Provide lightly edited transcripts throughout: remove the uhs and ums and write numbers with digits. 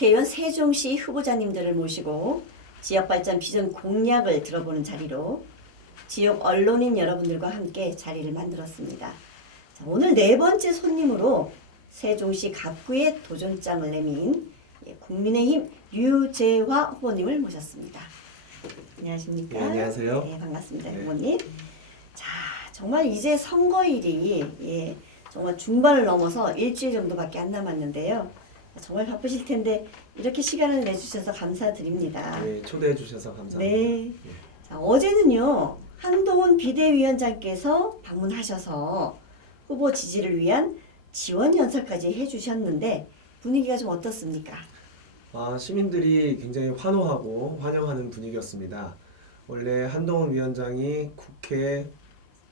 국회의원 세종시 후보자님들을 모시고 지역발전 비전 공약을 들어보는 자리로 지역 언론인 여러분들과 함께 자리를 만들었습니다. 자, 오늘 네 번째 손님으로 세종시 갑구에 도전장을 내민 국민의힘 류재화 후보님을 모셨습니다. 안녕하십니까? 네, 안녕하세요. 네, 반갑습니다, 네. 후보님. 자, 정말 이제 선거일이 정말 중반을 넘어서 일주일 정도밖에 안 남았는데요. 정말 바쁘실 텐데 이렇게 시간을 내주셔서 감사드립니다. 네, 초대해 주셔서 감사합니다. 네. 자, 어제는요 한동훈 비대위원장께서 방문하셔서 후보 지지를 위한 지원 연설까지 해주셨는데 분위기가 좀 어떻습니까? 시민들이 굉장히 환호하고 환영하는 분위기였습니다. 원래 한동훈 위원장이 국회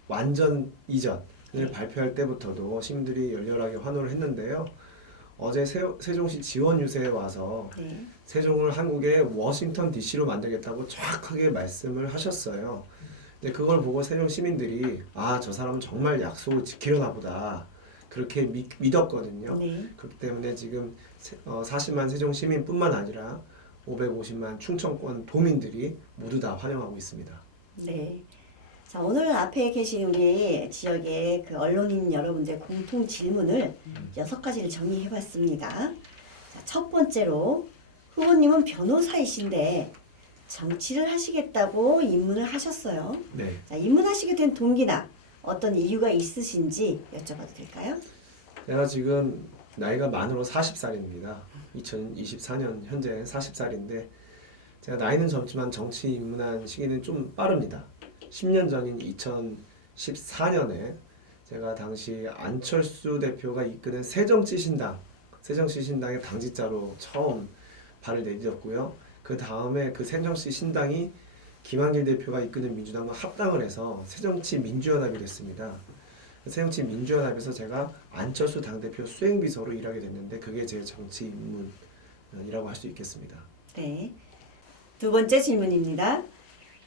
완전 이전을 발표할 때부터도 시민들이 열렬하게 환호를 했는데요. 어제 세종시 지원 유세에 와서 네. 세종을 한국의 워싱턴 DC로 만들겠다고 정확하게 말씀을 하셨어요. 근데 그걸 보고 세종 시민들이 저 사람은 정말 약속을 지키려나 보다 그렇게 믿었거든요. 네. 그렇기 때문에 지금 40만 세종 시민뿐만 아니라 550만 충청권 도민들이 모두 다 환영하고 있습니다. 네. 자, 오늘 앞에 계신 우리 지역의 그 언론인 여러분들 공통 질문을 6가지를 정리해봤습니다. 자, 첫 번째로 후보님은 변호사이신데 정치를 하시겠다고 입문을 하셨어요. 네. 자, 입문하시게 된 동기나 어떤 이유가 있으신지 여쭤봐도 될까요? 제가 지금 나이가 만으로 40살입니다. 2024년 현재 40살인데 제가 나이는 젊지만 정치 입문한 시기는 좀 빠릅니다. 10년 전인 2014년에 제가 당시 안철수 대표가 이끄는 새정치신당의 당직자로 처음 발을 내딛었고요. 그 다음에 그 새정치신당이 김한길 대표가 이끄는 민주당과 합당을 해서 새정치민주연합이 됐습니다. 새정치민주연합에서 제가 안철수 당대표 수행비서로 일하게 됐는데 그게 제 정치 입문이라고 할 수 있겠습니다. 네. 두 번째 질문입니다.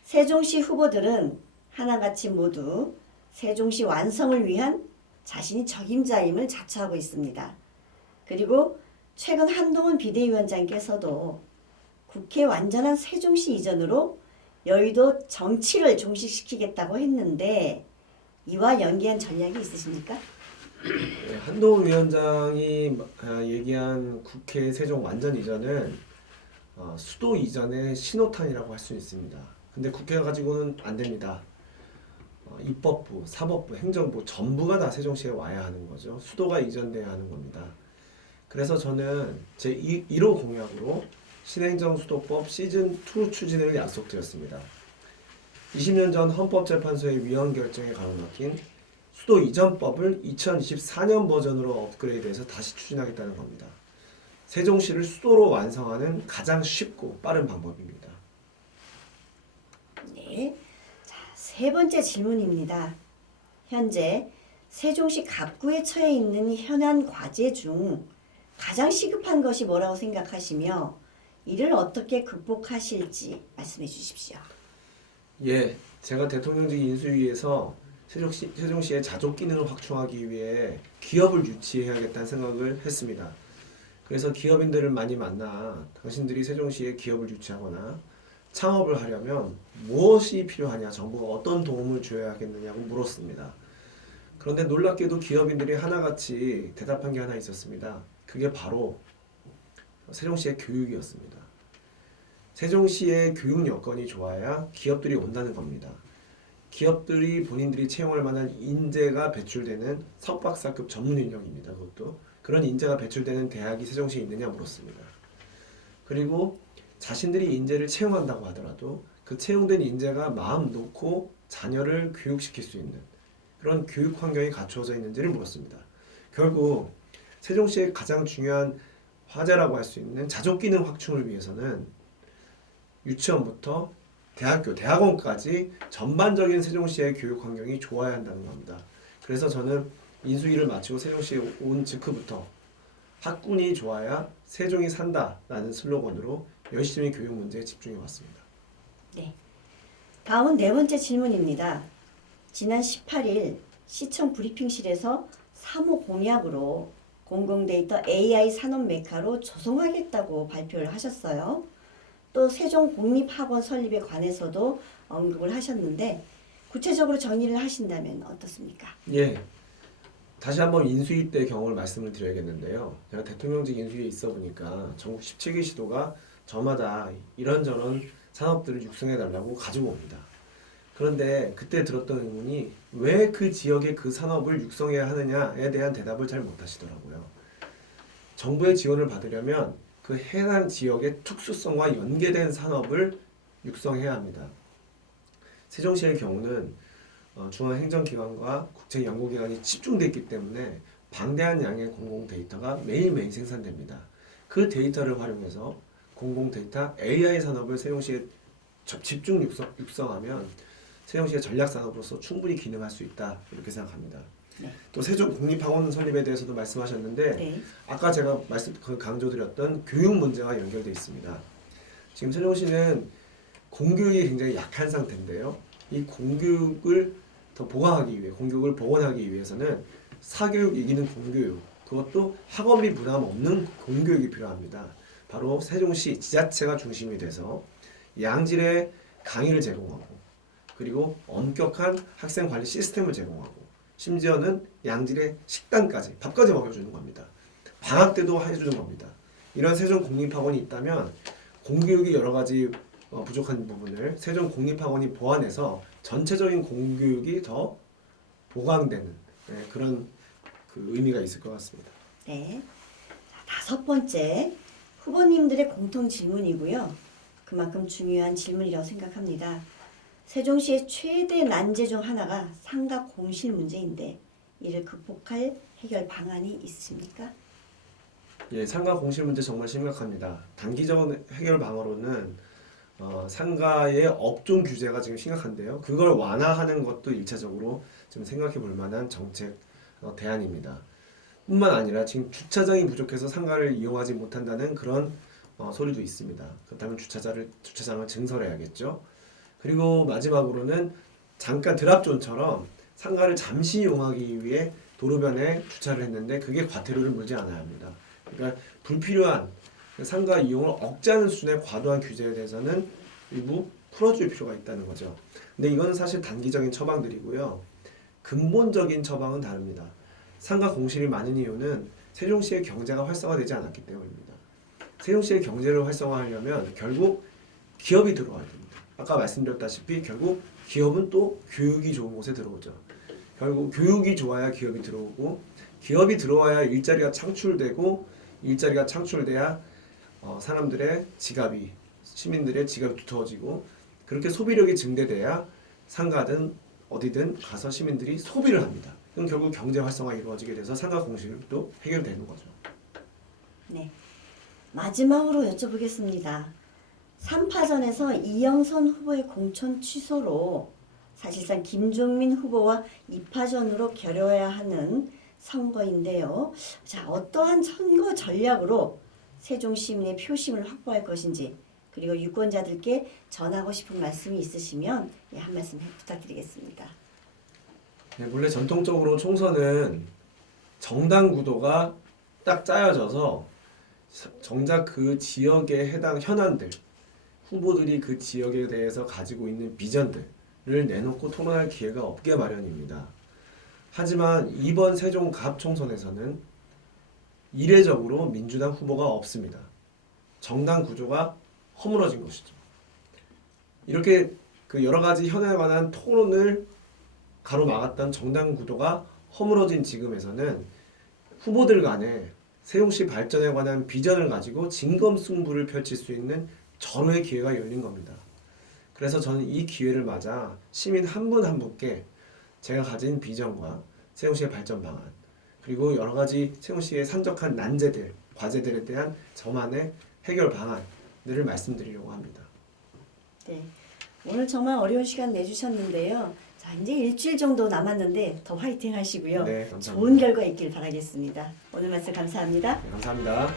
세종시 후보들은 하나같이 모두 세종시 완성을 위한 자신이 적임자임을 자처하고 있습니다. 그리고 최근 한동훈 비대위원장께서도 국회 완전한 세종시 이전으로 여의도 정치를 종식시키겠다고 했는데 이와 연계한 전략이 있으십니까? 네, 한동훈 위원장이 얘기한 국회 세종 완전 이전은 수도 이전의 신호탄이라고 할 수 있습니다. 근데 국회가 가지고는 안 됩니다. 입법부, 사법부, 행정부 전부가 다 세종시에 와야 하는 거죠. 수도가 이전돼야 하는 겁니다. 그래서 저는 제 1호 공약으로 신행정수도법 시즌2 추진을 약속드렸습니다. 20년 전 헌법재판소의 위헌 결정에 가로막힌 수도 이전법을 2024년 버전으로 업그레이드해서 다시 추진하겠다는 겁니다. 세종시를 수도로 완성하는 가장 쉽고 빠른 방법입니다. 네. 자, 세 번째 질문입니다. 현재 세종시 갑구에 처해 있는 현안 과제 중 가장 시급한 것이 뭐라고 생각하시며 이를 어떻게 극복하실지 말씀해 주십시오. 예, 제가 대통령직 인수위에서 세종시의 자족 기능을 확충하기 위해 기업을 유치해야겠다는 생각을 했습니다. 그래서 기업인들을 많이 만나 당신들이 세종시에 기업을 유치하거나 창업을 하려면 무엇이 필요하냐, 정부가 어떤 도움을 줘야 하겠느냐고 물었습니다. 그런데 놀랍게도 기업인들이 하나같이 대답한 게 하나 있었습니다. 그게 바로 세종시의 교육이었습니다. 세종시의 교육 여건이 좋아야 기업들이 온다는 겁니다. 기업들이 본인들이 채용할 만한 인재가 배출되는 석박사급 전문 인력입니다. 그것도 그런 인재가 배출되는 대학이 세종시에 있느냐 물었습니다. 그리고 자신들이 인재를 채용한다고 하더라도 그 채용된 인재가 마음 놓고 자녀를 교육시킬 수 있는 그런 교육 환경이 갖추어져 있는지를 물었습니다. 결국 세종시의 가장 중요한 화제라고 할 수 있는 자족 기능 확충을 위해서는 유치원부터 대학교, 대학원까지 전반적인 세종시의 교육 환경이 좋아야 한다는 겁니다. 그래서 저는 인수위를 마치고 세종시에 온 즉후부터 학군이 좋아야 세종이 산다라는 슬로건으로 열심히 교육 문제에 집중해 왔습니다. 네. 다음은 네 번째 질문입니다. 지난 18일 시청 브리핑실에서 사무 공약으로 공공데이터 AI 산업 메카로 조성하겠다고 발표를 하셨어요. 또 세종국립학원 설립에 관해서도 언급을 하셨는데 구체적으로 정리를 하신다면 어떻습니까? 예. 다시 한번 인수위 때 경험을 말씀을 드려야겠는데요. 제가 대통령직 인수위에 있어 보니까 전국 17개 시도가 저마다 이런저런 산업들을 육성해 달라고 가지고 옵니다. 그런데 그때 들었던 의문이 왜 그 지역의 그 산업을 육성해야 하느냐에 대한 대답을 잘 못하시더라고요. 정부의 지원을 받으려면 그 해당 지역의 특수성과 연계된 산업을 육성해야 합니다. 세종시의 경우는 중앙행정기관과 국제연구기관이 집중되어 있기 때문에 방대한 양의 공공 데이터가 매일매일 생산됩니다. 그 데이터를 활용해서 공공 데이터 AI 산업을 세종시에 집중 육성하면 세종시의 전략 산업으로서 충분히 기능할 수 있다 이렇게 생각합니다. 네. 또 세종국립학원 설립에 대해서도 말씀하셨는데 네. 아까 제가 강조드렸던 교육 문제와 연결되어 있습니다. 지금 세종시는 공교육이 굉장히 약한 상태인데요. 이 공교육을 더 보강하기 위해, 공교육을 복원하기 위해서는 사교육 이기는 공교육, 그것도 학업비 부담 없는 공교육이 필요합니다. 바로 세종시 지자체가 중심이 돼서 양질의 강의를 제공하고, 그리고 엄격한 학생 관리 시스템을 제공하고, 심지어는 양질의 식단까지, 밥까지 먹여주는 겁니다. 방학 때도 해주는 겁니다. 이런 세종국립학원이 있다면 공교육이 여러 가지 부족한 부분을 세종국립학원이 보완해서 전체적인 공교육이 더 보강되는 그런 그 의미가 있을 것 같습니다. 네. 자, 5번째 후보님들의 공통 질문이고요. 그만큼 중요한 질문이라고 생각합니다. 세종시의 최대 난제 중 하나가 상가 공실 문제인데 이를 극복할 해결 방안이 있으십니까? 예, 상가 공실 문제 정말 심각합니다. 단기적 해결 방안으로는 상가의 업종 규제가 지금 심각한데요. 그걸 완화하는 것도 일차적으로 좀 생각해 볼 만한 정책 대안입니다. 뿐만 아니라 지금 주차장이 부족해서 상가를 이용하지 못한다는 그런 소리도 있습니다. 그렇다면 주차장을 증설해야겠죠. 그리고 마지막으로는 잠깐 드랍존처럼 상가를 잠시 이용하기 위해 도로변에 주차를 했는데 그게 과태료를 물지 않아야 합니다. 그러니까 불필요한 상가 이용을 억제하는 수준의 과도한 규제에 대해서는 일부 풀어줄 필요가 있다는 거죠. 근데 이거는 사실 단기적인 처방들이고요. 근본적인 처방은 다릅니다. 상가 공실이 많은 이유는 세종시의 경제가 활성화되지 않았기 때문입니다. 세종시의 경제를 활성화하려면 결국 기업이 들어와야 됩니다. 아까 말씀드렸다시피 결국 기업은 또 교육이 좋은 곳에 들어오죠. 결국 교육이 좋아야 기업이 들어오고 기업이 들어와야 일자리가 창출되고 일자리가 창출돼야 사람들의 지갑이 시민들의 지갑이 두터워지고 그렇게 소비력이 증대돼야 상가든 어디든 가서 시민들이 소비를 합니다. 그럼 결국 경제 활성화 이루어지게 돼서 상가 공실도 해결되는 거죠. 네. 마지막으로 여쭤보겠습니다. 3파전에서 이영선 후보의 공천 취소로 사실상 김종민 후보와 2파전으로 겨뤄야 하는 선거인데요. 자, 어떠한 선거 전략으로 세종 시민의 표심을 확보할 것인지 그리고 유권자들께 전하고 싶은 말씀이 있으시면 한 말씀 부탁드리겠습니다. 네, 원래 전통적으로 총선은 정당 구도가 딱 짜여져서 정작 그 지역에 해당 현안들, 후보들이 그 지역에 대해서 가지고 있는 비전들을 내놓고 토론할 기회가 없게 마련입니다. 하지만 이번 세종갑 총선에서는 이례적으로 민주당 후보가 없습니다. 정당 구조가 허물어진 것이죠. 이렇게 그 여러 가지 현안에 관한 토론을 가로막았던 정당 구도가 허물어진 지금에서는 후보들 간에 세종시 발전에 관한 비전을 가지고 진검승부를 펼칠 수 있는 절호의 기회가 열린 겁니다. 그래서 저는 이 기회를 맞아 시민 한 분 한 분께 제가 가진 비전과 세종시의 발전 방안 그리고 여러 가지 세종시의 산적한 난제들, 과제들에 대한 저만의 해결 방안들을 말씀드리려고 합니다. 네, 오늘 정말 어려운 시간 내주셨는데요. 자, 이제 일주일 정도 남았는데 더 화이팅 하시고요. 네, 감사합니다. 좋은 결과 있길 바라겠습니다. 오늘 말씀 감사합니다. 네, 감사합니다.